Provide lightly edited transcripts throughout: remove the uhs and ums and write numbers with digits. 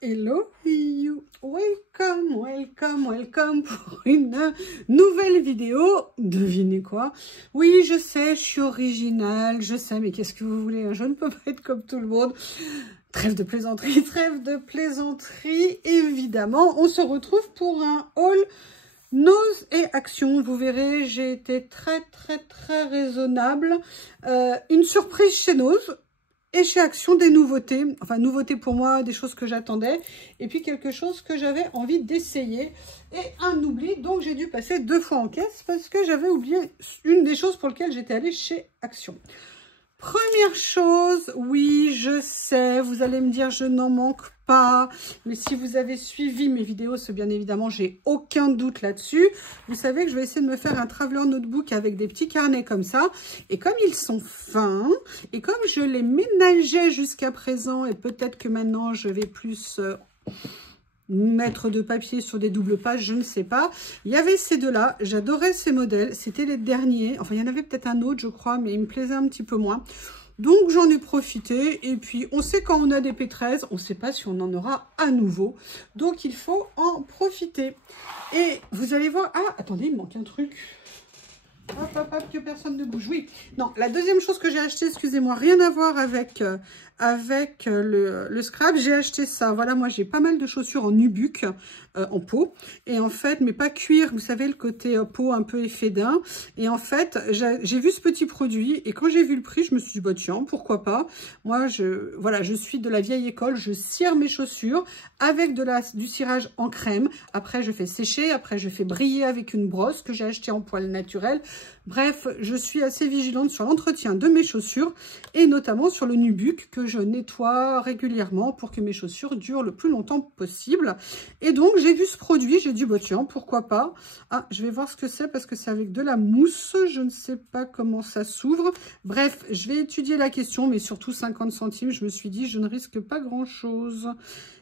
Hello you, welcome pour une nouvelle vidéo. Devinez quoi? Oui, je sais, je suis originale, je sais, mais qu'est-ce que vous voulez, hein, je ne peux pas être comme tout le monde. Trêve de plaisanterie, évidemment. On se retrouve pour un haul Nose et Action. Vous verrez, j'ai été très raisonnable. Une surprise chez Nose. Et chez Action, des nouveautés, enfin nouveautés pour moi, des choses que j'attendais, et puis quelque chose que j'avais envie d'essayer, et un oubli, donc j'ai dû passer 2 fois en caisse, parce que j'avais oublié une des choses pour lesquelles j'étais allée chez Action. Première chose, oui, je sais, vous allez me dire, je n'en manque pas, mais si vous avez suivi mes vidéos, c'est bien évidemment, j'ai aucun doute là-dessus. Vous savez que je vais essayer de me faire un traveler notebook avec des petits carnets comme ça, et comme ils sont fins, et comme je les ménageais jusqu'à présent, et peut-être que maintenant je vais plus mettre de papier sur des doubles pages, je ne sais pas. Il y avait ces deux-là, j'adorais ces modèles, c'était les derniers. Enfin, il y en avait peut-être un autre, je crois, mais il me plaisait un petit peu moins. Donc, j'en ai profité. Et puis, on sait quand on a des P13, on ne sait pas si on en aura à nouveau. Donc, il faut en profiter. Et vous allez voir... Ah, attendez, il me manque un truc. Hop, que personne ne bouge. Oui, non, la deuxième chose que j'ai acheté, excusez-moi, rien à voir avec... le scrap, j'ai acheté ça. Voilà, moi j'ai pas mal de chaussures en nubuck, en peau, et en fait, mais pas cuir, vous savez, le côté peau un peu effet d'un. Et en fait, j'ai vu ce petit produit, et quand j'ai vu le prix, je me suis dit, bah tiens, pourquoi pas. Moi, voilà, je suis de la vieille école, je cire mes chaussures avec du cirage en crème. Après, je fais sécher, après, je fais briller avec une brosse que j'ai achetée en poil naturel. Bref, je suis assez vigilante sur l'entretien de mes chaussures, et notamment sur le nubuck que je nettoie régulièrement pour que mes chaussures durent le plus longtemps possible. Et donc, j'ai vu ce produit, j'ai dit, bah tiens, pourquoi pas. Ah, je vais voir ce que c'est parce que c'est avec de la mousse. Je ne sais pas comment ça s'ouvre. Bref, je vais étudier la question, mais surtout 50 centimes. Je me suis dit, je ne risque pas grand-chose.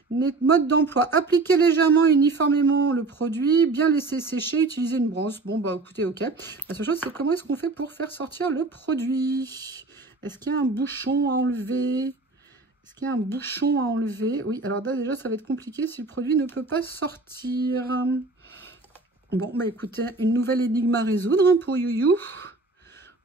Mode d'emploi, appliquer légèrement et uniformément le produit, bien laisser sécher, utiliser une brosse. Bon, bah écoutez, ok. La seule chose, c'est comment est-ce qu'on fait pour faire sortir le produit? Est-ce qu'il y a un bouchon à enlever? Est-ce qu'il y a un bouchon à enlever? Oui, alors là, déjà, ça va être compliqué si le produit ne peut pas sortir. Bon, bah écoutez, une nouvelle énigme à résoudre hein, pour Youyou.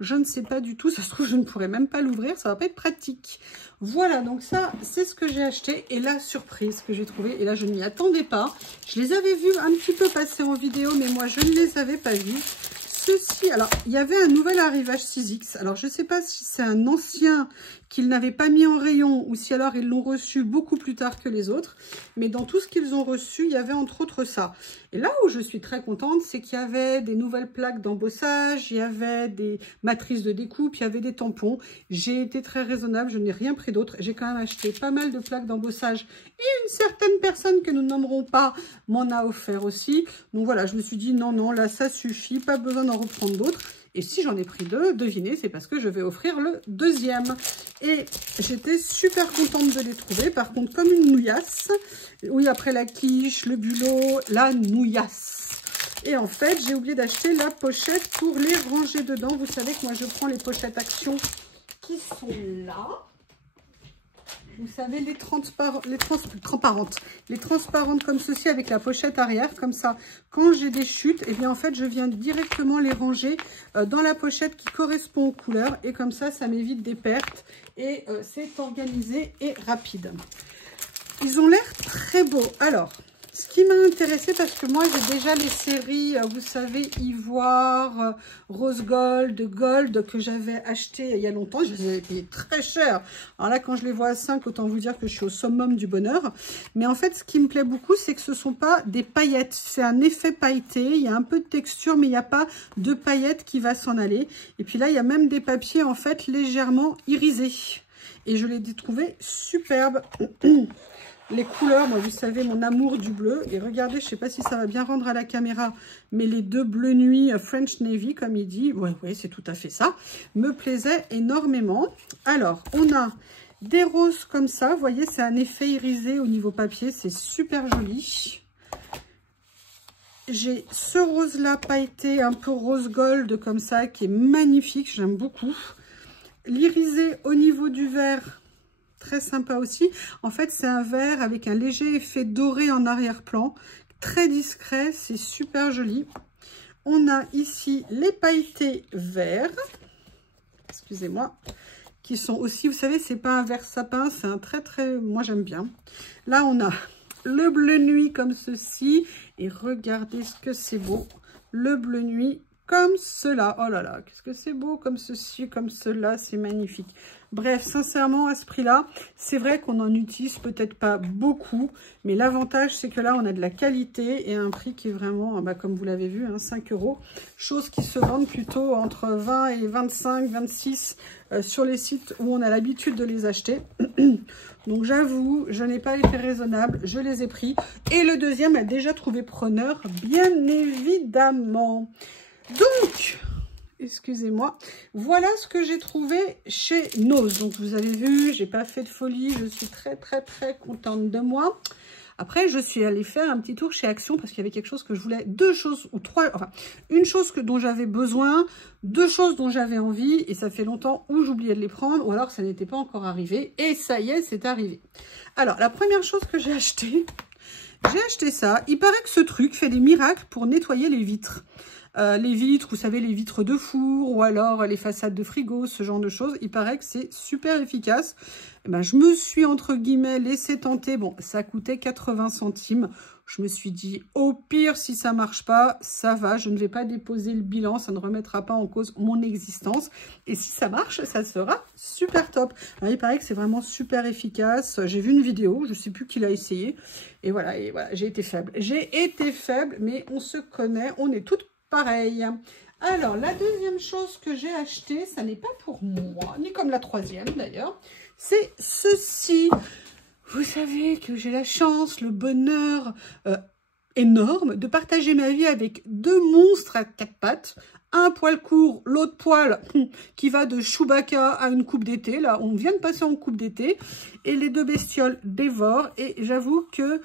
Je ne sais pas du tout, ça se trouve, je ne pourrais même pas l'ouvrir, ça va pas être pratique. Voilà, donc ça, c'est ce que j'ai acheté. Et la surprise que j'ai trouvée, et là, je ne m'y attendais pas. Je les avais vus un petit peu passer en vidéo, mais moi, je ne les avais pas vus. Ceci, alors, il y avait un nouvel arrivage 6X. Alors, je ne sais pas si c'est un ancien qu'ils n'avaient pas mis en rayon ou si alors ils l'ont reçu beaucoup plus tard que les autres. Mais dans tout ce qu'ils ont reçu, il y avait entre autres ça. Et là où je suis très contente, c'est qu'il y avait des nouvelles plaques d'embossage, il y avait des matrices de découpe, il y avait des tampons. J'ai été très raisonnable, je n'ai rien pris d'autre. J'ai quand même acheté pas mal de plaques d'embossage et une certaine personne que nous nommerons pas m'en a offert aussi. Donc voilà, je me suis dit non, là ça suffit, pas besoin d'en reprendre d'autres. Et si j'en ai pris 2, devinez, c'est parce que je vais offrir le deuxième. Et j'étais super contente de les trouver. Par contre, comme une nouillasse, oui, après la quiche, le bulot, la nouillasse. Et en fait, j'ai oublié d'acheter la pochette pour les ranger dedans. Vous savez que moi, je prends les pochettes Action qui sont là. Vous savez, les transparentes comme ceci avec la pochette arrière, comme ça. Quand j'ai des chutes, et bien en fait, je viens directement les ranger dans la pochette qui correspond aux couleurs. Et comme ça, ça m'évite des pertes. Et c'est organisé et rapide. Ils ont l'air très beaux. Alors, ce qui m'a intéressée, parce que moi, j'ai déjà les séries, vous savez, Ivoire, Rose Gold, Gold, que j'avais acheté il y a longtemps. Je les avais payés très cher. Alors là, quand je les vois à 5, autant vous dire que je suis au summum du bonheur. Mais en fait, ce qui me plaît beaucoup, c'est que ce ne sont pas des paillettes. C'est un effet pailleté. Il y a un peu de texture, mais il n'y a pas de paillettes qui va s'en aller. Et puis là, il y a même des papiers, en fait, légèrement irisés. Et je les ai trouvés superbes. Les couleurs, moi, vous savez, mon amour du bleu. Et regardez, je ne sais pas si ça va bien rendre à la caméra, mais les deux bleu nuit French Navy, comme il dit, ouais, c'est tout à fait ça, me plaisaient énormément. Alors, on a des roses comme ça. Vous voyez, c'est un effet irisé au niveau papier. C'est super joli. J'ai ce rose-là pailleté, un peu rose gold comme ça, qui est magnifique. J'aime beaucoup. L'irisé au niveau du vert, très sympa aussi. En fait, c'est un vert avec un léger effet doré en arrière-plan, très discret, c'est super joli. On a ici les pailletés verts, excusez-moi, qui sont aussi, vous savez, c'est pas un vert sapin, c'est un très, moi j'aime bien. Là, on a le bleu nuit comme ceci, et regardez ce que c'est beau, le bleu nuit comme cela. Oh là là, qu'est-ce que c'est beau comme ceci, comme cela, c'est magnifique. Bref, sincèrement, à ce prix-là, c'est vrai qu'on en utilise peut-être pas beaucoup, mais l'avantage, c'est que là, on a de la qualité et un prix qui est vraiment, bah, comme vous l'avez vu, hein, 5 €. Choses qui se vendent plutôt entre 20 et 25, 26 sur les sites où on a l'habitude de les acheter. Donc, j'avoue, je n'ai pas été raisonnable, je les ai pris. Et le deuxième a déjà trouvé preneur, bien évidemment. Donc, excusez-moi, voilà ce que j'ai trouvé chez Nose. Donc, vous avez vu, j'ai pas fait de folie, je suis très contente de moi. Après, je suis allée faire un petit tour chez Action parce qu'il y avait quelque chose que je voulais, deux choses ou trois, enfin, une chose dont j'avais besoin, deux choses dont j'avais envie, et ça fait longtemps où j'oubliais de les prendre, ou alors ça n'était pas encore arrivé, et ça y est, c'est arrivé. Alors, la première chose que j'ai acheté ça. Il paraît que ce truc fait des miracles pour nettoyer les vitres. Les vitres, vous savez, les vitres de four ou alors les façades de frigo, ce genre de choses. Il paraît que c'est super efficace. Et ben, je me suis, entre guillemets, laissé tenter. Bon, ça coûtait 80 centimes. Je me suis dit, au pire, si ça marche pas, ça va. Je ne vais pas déposer le bilan. Ça ne remettra pas en cause mon existence. Et si ça marche, ça sera super top. Alors, il paraît que c'est vraiment super efficace. J'ai vu une vidéo, je ne sais plus qui l'a essayé. Et voilà, j'ai été faible. J'ai été faible, mais on se connaît, on est toutes pareilles. Alors, la deuxième chose que j'ai acheté, ça n'est pas pour moi, ni comme la troisième d'ailleurs, c'est ceci. Vous savez que j'ai la chance, le bonheur énorme de partager ma vie avec deux monstres à quatre pattes. Un poil court, l'autre poil qui va de Chewbacca à une coupe d'été. Là, on vient de passer en coupe d'été. Et les deux bestioles dévorent. Et j'avoue que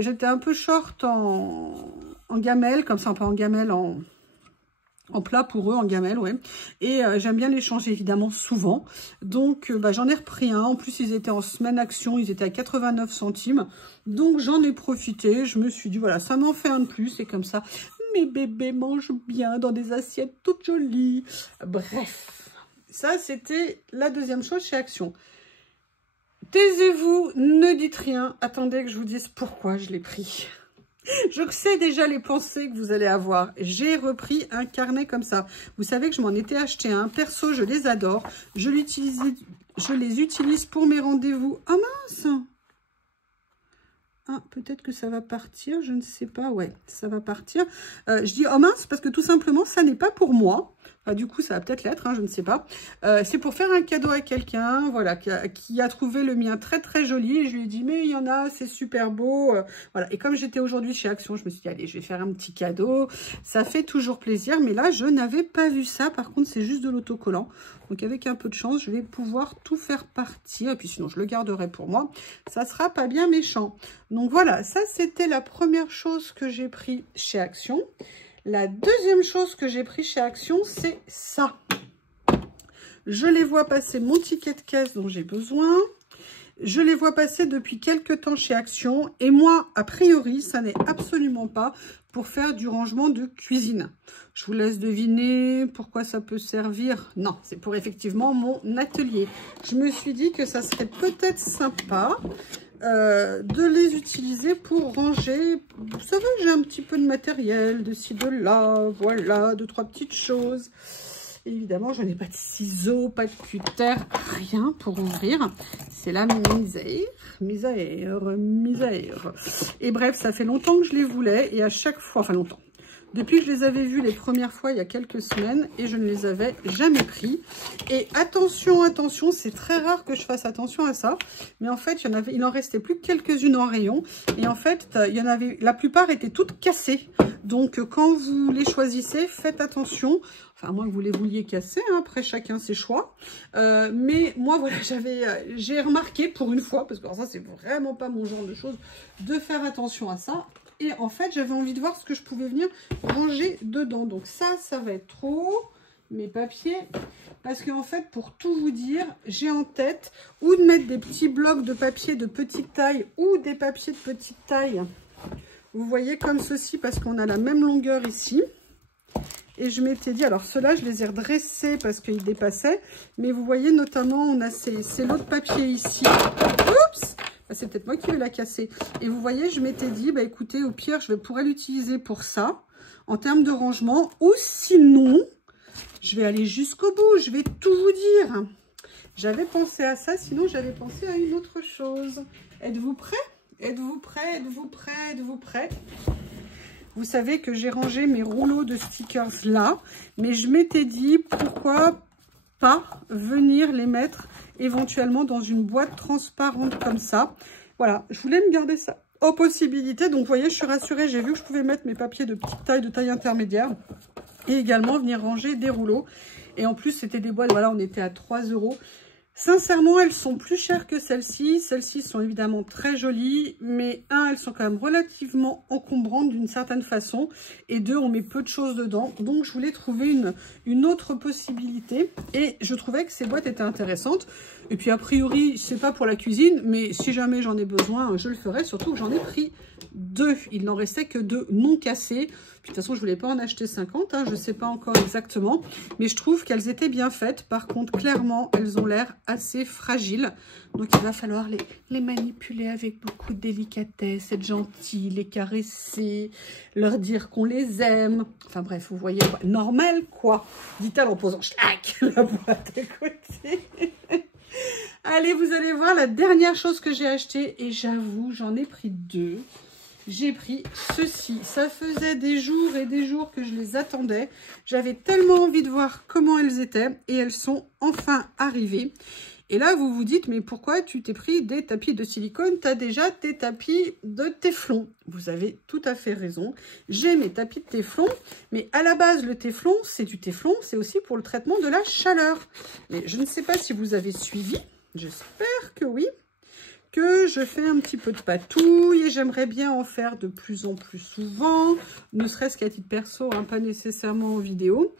j'étais un peu short en gamelle, comme ça, pas en gamelle, en plat pour eux, en gamelle, ouais. Et j'aime bien les changer, évidemment, souvent. Donc, j'en ai repris un. En plus, ils étaient en semaine action. Ils étaient à 89 centimes. Donc, j'en ai profité. Je me suis dit, voilà, ça m'en fait un de plus. Et comme ça, mes bébés mangent bien dans des assiettes toutes jolies. Bref, ça, c'était la deuxième chose chez Action. Taisez-vous, ne dites rien. Attendez que je vous dise pourquoi je l'ai pris. Je sais déjà les pensées que vous allez avoir. J'ai repris un carnet comme ça. Vous savez que je m'en étais acheté un. Perso, je les adore. Je les utilise pour mes rendez-vous. Ah mince! Ah, peut-être que ça va partir, je ne sais pas. Ouais, ça va partir. Je dis oh mince parce que tout simplement, ça n'est pas pour moi. Enfin, du coup, ça va peut-être l'être, hein, je ne sais pas. C'est pour faire un cadeau à quelqu'un, voilà, qui a trouvé le mien très joli. Et je lui ai dit, mais il y en a, c'est super beau. Voilà. Et comme j'étais aujourd'hui chez Action, je me suis dit, allez, je vais faire un petit cadeau. Ça fait toujours plaisir. Mais là, je n'avais pas vu ça. Par contre, c'est juste de l'autocollant. Donc, avec un peu de chance, je vais pouvoir tout faire partir. Et puis, sinon, je le garderai pour moi. Ça sera pas bien méchant. Donc, voilà. Ça, c'était la première chose que j'ai pris chez Action. La deuxième chose que j'ai pris chez Action, c'est ça. Je les vois passer mon ticket de caisse dont j'ai besoin. Je les vois passer depuis quelques temps chez Action. Et moi, a priori, ça n'est absolument pas pour faire du rangement de cuisine. Je vous laisse deviner pourquoi ça peut servir. Non, c'est pour effectivement mon atelier. Je me suis dit que ça serait peut-être sympa de les utiliser pour ranger. Vous savez, j'ai un petit peu de matériel, de ci, de là, voilà, deux, trois petites choses. Évidemment, je n'ai pas de ciseaux, pas de cutter, rien pour ouvrir. C'est la misère. Et bref, ça fait longtemps que je les voulais et à chaque fois, enfin longtemps, depuis que je les avais vus les premières fois il y a quelques semaines et je ne les avais jamais pris. Et attention, attention, c'est très rare que je fasse attention à ça. Mais en fait, il en restait plus que quelques-unes en rayon. Et en fait, il y en avait, la plupart étaient toutes cassées. Donc, quand vous les choisissez, faites attention. Enfin, à moins que vous les vouliez casser, hein, après chacun ses choix. Mais moi, voilà, j'ai remarqué pour une fois, parce que alors ça, c'est vraiment pas mon genre de choses, de faire attention à ça. Et en fait, j'avais envie de voir ce que je pouvais venir ranger dedans. Donc ça va être trop. mes papiers. Parce qu'en fait, pour tout vous dire, j'ai en tête ou de mettre des petits blocs de papier de petite taille ou des papiers de petite taille. Vous voyez comme ceci, parce qu'on a la même longueur ici. Et je m'étais dit, alors ceux-là, je les ai redressés parce qu'ils dépassaient. Mais vous voyez, notamment, on a ces lots de papier ici. Oups! C'est peut-être moi qui vais la casser. Et vous voyez, je m'étais dit, bah écoutez, au pire, je pourrais l'utiliser pour ça, en termes de rangement. Ou sinon... je vais aller jusqu'au bout, je vais tout vous dire. J'avais pensé à ça, sinon j'avais pensé à une autre chose. Êtes-vous prêts? Êtes-vous prêts? Êtes-vous prêts? Êtes-vous prêts? Vous savez que j'ai rangé mes rouleaux de stickers là, mais je m'étais dit pourquoi pas venir les mettre éventuellement dans une boîte transparente comme ça. Voilà, je voulais me garder ça aux possibilités. Donc vous voyez, je suis rassurée, j'ai vu que je pouvais mettre mes papiers de petite taille, de taille intermédiaire. Et également venir ranger des rouleaux. Et en plus, c'était des boîtes, voilà, on était à 3 €. Sincèrement, elles sont plus chères que celles-ci. Celles-ci sont évidemment très jolies. Mais elles sont quand même relativement encombrantes d'une certaine façon. Et deux, on met peu de choses dedans. Donc, je voulais trouver une autre possibilité. Et je trouvais que ces boîtes étaient intéressantes. Et puis, a priori, c'est pas pour la cuisine. Mais si jamais j'en ai besoin, je le ferai. Surtout que j'en ai pris 2. Il n'en restait que 2 non cassés. Puis, de toute façon, je voulais pas en acheter 50. Je ne sais pas encore exactement. Mais je trouve qu'elles étaient bien faites. Par contre, clairement, elles ont l'air assez fragiles. Donc, il va falloir les manipuler avec beaucoup de délicatesse, être gentil, les caresser, leur dire qu'on les aime. Enfin bref, vous voyez, normal quoi. Dit-elle en posant schlac la boîte à côté. Allez, vous allez voir la dernière chose que j'ai achetée. Et j'avoue, j'en ai pris 2. J'ai pris ceci. Ça faisait des jours et des jours que je les attendais. J'avais tellement envie de voir comment elles étaient. Et elles sont enfin arrivées. Et là, vous vous dites, mais pourquoi tu t'es pris des tapis de silicone? Tu as déjà tes tapis de téflon. Vous avez tout à fait raison. J'ai mes tapis de téflon. Mais à la base, le téflon, c'est du téflon. C'est aussi pour le traitement de la chaleur. Mais je ne sais pas si vous avez suivi. J'espère que oui. Que je fais un petit peu de patouille et j'aimerais bien en faire de plus en plus souvent, ne serait-ce qu'à titre perso, pas nécessairement en vidéo.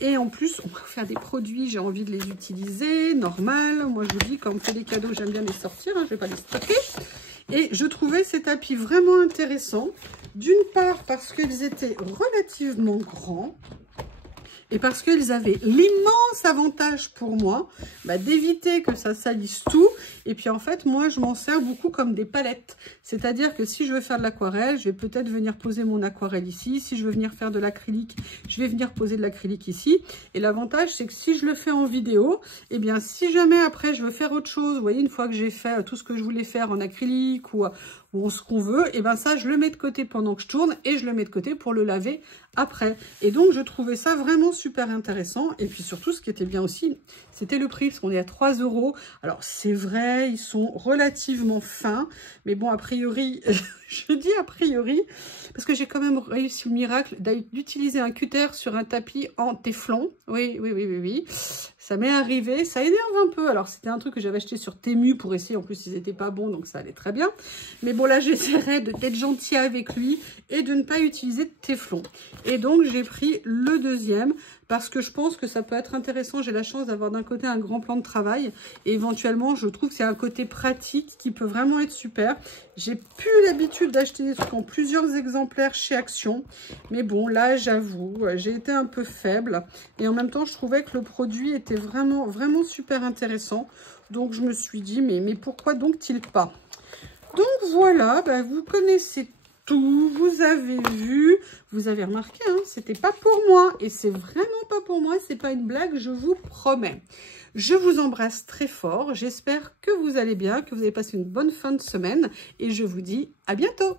Et en plus, on va faire des produits, j'ai envie de les utiliser, normal. Moi, je vous dis, quand on fait des cadeaux, j'aime bien les sortir, je ne vais pas les stocker. Et je trouvais ces tapis vraiment intéressants, d'une part parce qu'ils étaient relativement grands, et parce qu'ils avaient l'immense avantage pour moi d'éviter que ça salisse tout. Et puis en fait, moi, je m'en sers beaucoup comme des palettes. C'est-à-dire que si je veux faire de l'aquarelle, je vais peut-être venir poser mon aquarelle ici. Si je veux venir faire de l'acrylique, je vais venir poser de l'acrylique ici. Et l'avantage, c'est que si je le fais en vidéo, eh bien, si jamais après, je veux faire autre chose, vous voyez, une fois que j'ai fait tout ce que je voulais faire en acrylique ou ce qu'on veut, et bien ça, je le mets de côté pendant que je tourne et je le mets de côté pour le laver après. Et donc, je trouvais ça vraiment super intéressant. Et puis surtout, ce qui était bien aussi, c'était le prix, parce qu'on est à 3 €. Alors, c'est vrai, ils sont relativement fins. Mais bon, a priori, je dis a priori, parce que j'ai quand même réussi le miracle d'utiliser un cutter sur un tapis en téflon. Oui. Ça m'est arrivé, ça énerve un peu. Alors, c'était un truc que j'avais acheté sur Temu pour essayer. En plus, ils n'étaient pas bons, donc ça allait très bien. Mais bon, là, j'essaierai d'être gentille avec lui et de ne pas utiliser de téflon. Et donc, j'ai pris le deuxième parce que je pense que ça peut être intéressant. J'ai la chance d'avoir d'un côté un grand plan de travail. Et éventuellement, je trouve que c'est un côté pratique qui peut vraiment être super. J'ai plus l'habitude d'acheter des trucs en plusieurs exemplaires chez Action. Mais bon, là, j'avoue, j'ai été un peu faible. Et en même temps, je trouvais que le produit était vraiment, vraiment super intéressant. Donc, je me suis dit, mais pourquoi donc-t-il pas? Donc, voilà, vous connaissez tout, vous avez vu, vous avez remarqué, c'était pas pour moi. Et c'est vraiment pas pour moi, c'est pas une blague, je vous promets. Je vous embrasse très fort, j'espère que vous allez bien, que vous avez passé une bonne fin de semaine. Et je vous dis à bientôt.